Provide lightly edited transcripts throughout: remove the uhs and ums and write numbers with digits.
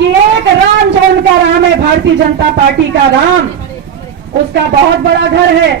कि एक राम जो उनका राम है, भारतीय जनता पार्टी का राम, उसका बहुत बड़ा घर है,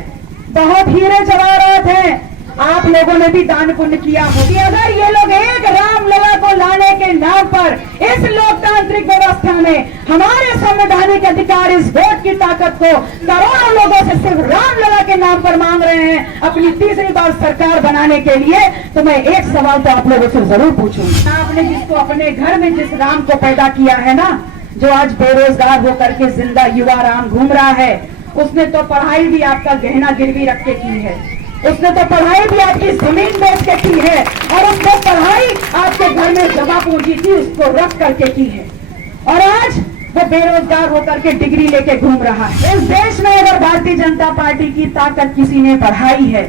बहुत हीरे जवाहरात हैं। आप लोगों ने भी दान पुण्य किया हो कि अगर ये लोग एक रामलला को लाने के नाम पर इस लोकतांत्रिक व्यवस्था में हमारे संवैधानिक अधिकार, इस वोट की ताकत को करोड़ों लोगों से सिर्फ रामलला के नाम पर मांग रहे हैं अपनी तीसरी बार सरकार बनाने के लिए, तो मैं एक सवाल तो आप लोगों से जरूर पूछूंगी। आपने जिसको अपने घर में जिस राम को पैदा किया है ना, जो आज बेरोजगार होकर के जिंदा युवा राम घूम रहा है, उसने तो पढ़ाई भी आपका गहना गिरवी रख के की है, उसने तो पढ़ाई भी आपकी जमीन बेच के की है, और उसने पढ़ाई आपके घर में जमा पूंजी थी उसको रख करके की है, और आज वो बेरोजगार होकर के डिग्री लेके घूम रहा है। इस देश में अगर भारतीय जनता पार्टी की ताकत किसी ने बढ़ाई है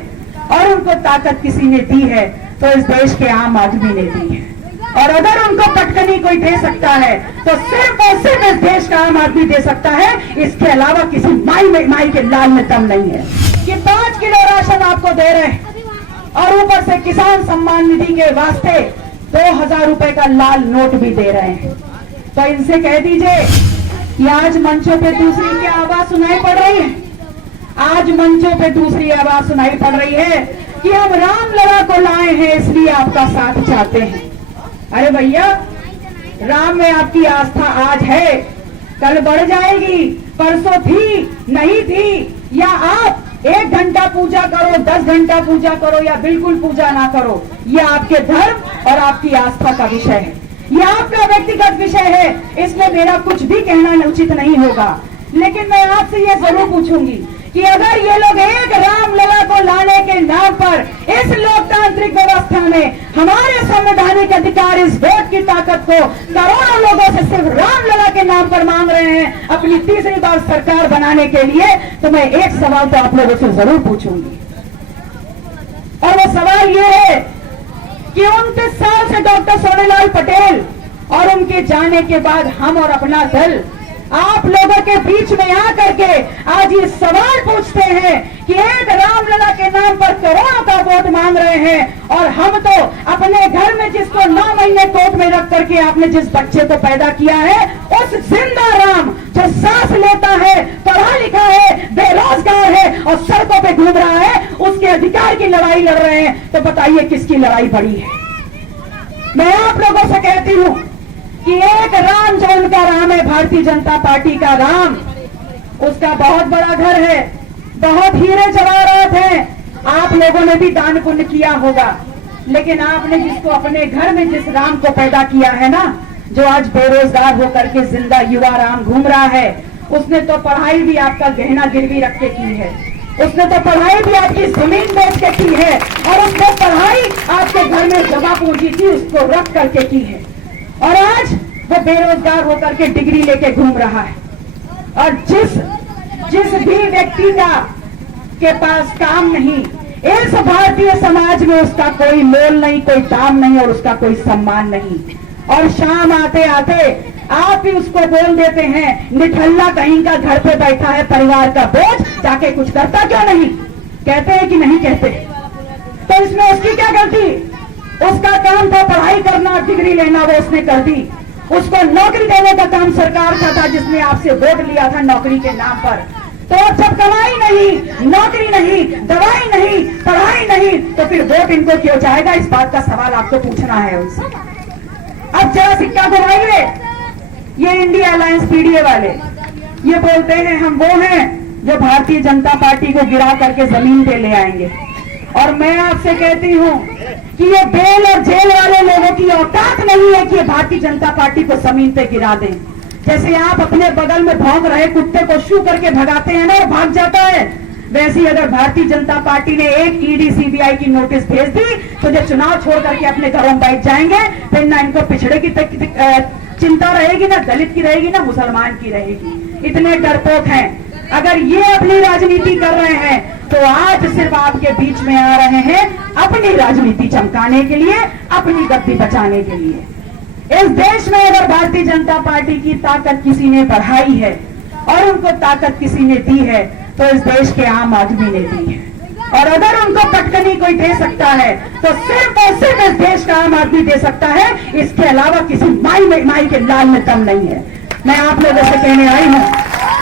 और उनको ताकत किसी ने दी है, तो इस देश के आम आदमी ने दी है। और अगर उनको पटकनी कोई दे सकता है तो सिर्फ और सिर्फ इस देश का आम आदमी दे सकता है, इसके अलावा किसी माई के लाल में दम नहीं है। कि 5 किलो राशन आपको दे रहे हैं और ऊपर से किसान सम्मान निधि के वास्ते 2000 रुपए का लाल नोट भी दे रहे हैं, तो इनसे कह दीजिए कि आज मंचों पे दूसरी की आवाज सुनाई पड़ रही है, आज मंचों पे दूसरी आवाज सुनाई पड़ रही है कि हम रामलला को लाए हैं इसलिए आपका साथ चाहते हैं। अरे भैया, राम में आपकी आस्था आज है, कल बढ़ जाएगी, परसों थी नहीं थी, या आप 1 घंटा पूजा करो, 10 घंटा पूजा करो, या बिल्कुल पूजा ना करो, यह आपके धर्म और आपकी आस्था का विषय है, यह आपका व्यक्तिगत विषय है, इसमें मेरा कुछ भी कहना उचित नहीं होगा। लेकिन मैं आपसे यह जरूर पूछूंगी कि अगर ये लोग एक रामलला को लाने के नाम पर इस लोकतांत्रिक व्यवस्था में हमारे संवैधानिक अधिकार, इस वोट की ताकत को करोड़ों लोगों से सिर्फ रामलला के नाम पर मांग रहे हैं अपनी तीसरी बार सरकार बनाने के लिए, तो मैं एक सवाल तो आप लोगों से जरूर पूछूंगी, और वो सवाल ये है कि 29 साल से डॉक्टर सोनेलाल पटेल और उनके जाने के बाद हम और अपना दल आप लोगों के बीच में आकर के आज ये सवाल पूछते हैं कि एक रामलला के नाम पर करोड़ों का वोट मांग रहे हैं, और हम तो अपने घर में जिसको 9 महीने कोख में रख करके आपने जिस बच्चे को पैदा किया है, उस जिंदा राम जो सांस लेता है, पढ़ा लिखा है, बेरोजगार है और सड़कों पे घूम रहा है, उसके अधिकार की लड़ाई लड़ रहे हैं, तो बताइए किसकी लड़ाई बड़ी है। मैं आप लोगों से कहती हूँ कि एक राम जो उनका राम है, भारतीय जनता पार्टी का राम, उसका बहुत बड़ा घर है, बहुत हीरे जवाहरात हैं। आप लोगों ने भी दान पुण्य किया होगा, लेकिन आपने जिसको अपने घर में जिस राम को पैदा किया है ना, जो आज बेरोजगार होकर के जिंदा युवा राम घूम रहा है, उसने तो पढ़ाई भी आपका गहना गिरवी रख के की है, उसने तो पढ़ाई भी आपकी जमीन बेच के की है, और उसने पढ़ाई आपके घर में जमा पूंजी थी उसको रख करके की है, और आज वो बेरोजगार होकर के डिग्री लेके घूम रहा है। और जिस भी व्यक्ति का के पास काम नहीं, इस भारतीय समाज में उसका कोई मोल नहीं, कोई दाम नहीं और उसका कोई सम्मान नहीं, और शाम आते आते आप ही उसको बोल देते हैं निठल्ला कहीं का, घर पे बैठा है, परिवार का बोझ, जाके कुछ करता क्यों नहीं, कहते हैं कि नहीं कहते? तो इसमें उसकी क्या गलती? उसका काम था पढ़ाई करना, डिग्री लेना, वो उसने कर दी। उसको नौकरी देने का काम सरकार का था, जिसने आपसे वोट लिया था नौकरी के नाम पर। तो अब जब कमाई नहीं, नौकरी नहीं, दवाई नहीं, पढ़ाई नहीं, तो फिर वोट इनको क्यों जाएगा? इस बात का सवाल आपको पूछना है उनसे। अब जरा सिक्का घुमाइए, ये इंडिया अलायंस पीडीए वाले ये बोलते हैं हम वो हैं जो भारतीय जनता पार्टी को गिरा करके जमीन पे ले आएंगे, और मैं आपसे कहती हूँ कि ये बेल और जेल वाले लोगों की औकात नहीं है कि ये भारतीय जनता पार्टी को जमीन पे गिरा दें। जैसे आप अपने बगल में भौंक रहे कुत्ते को शू करके भगाते हैं ना, वो भाग जाता है, वैसे ही अगर भारतीय जनता पार्टी ने एक ईडी सीबीआई की नोटिस भेज दी तो जो चुनाव छोड़ करके अपने घरों में बैठ जाएंगे, फिर ना इनको पिछड़े की चिंता रहेगी, ना दलित की रहेगी, ना मुसलमान की रहेगी। इतने डरपोक हैं। अगर ये अपनी राजनीति कर रहे हैं तो आज सिर्फ आपके बीच में आ रहे हैं अपनी राजनीति चमकाने के लिए, अपनी गद्दी बचाने के लिए। इस देश में अगर भारतीय जनता पार्टी की ताकत किसी ने बढ़ाई है और उनको ताकत किसी ने दी है, तो इस देश के आम आदमी ने दी है। और अगर उनको पटकनी कोई दे सकता है तो सिर्फ और सिर्फ इस देश का आम आदमी दे सकता है, इसके अलावा किसी माई के लाल में दम नहीं है। मैं आप लोगों से कहने आई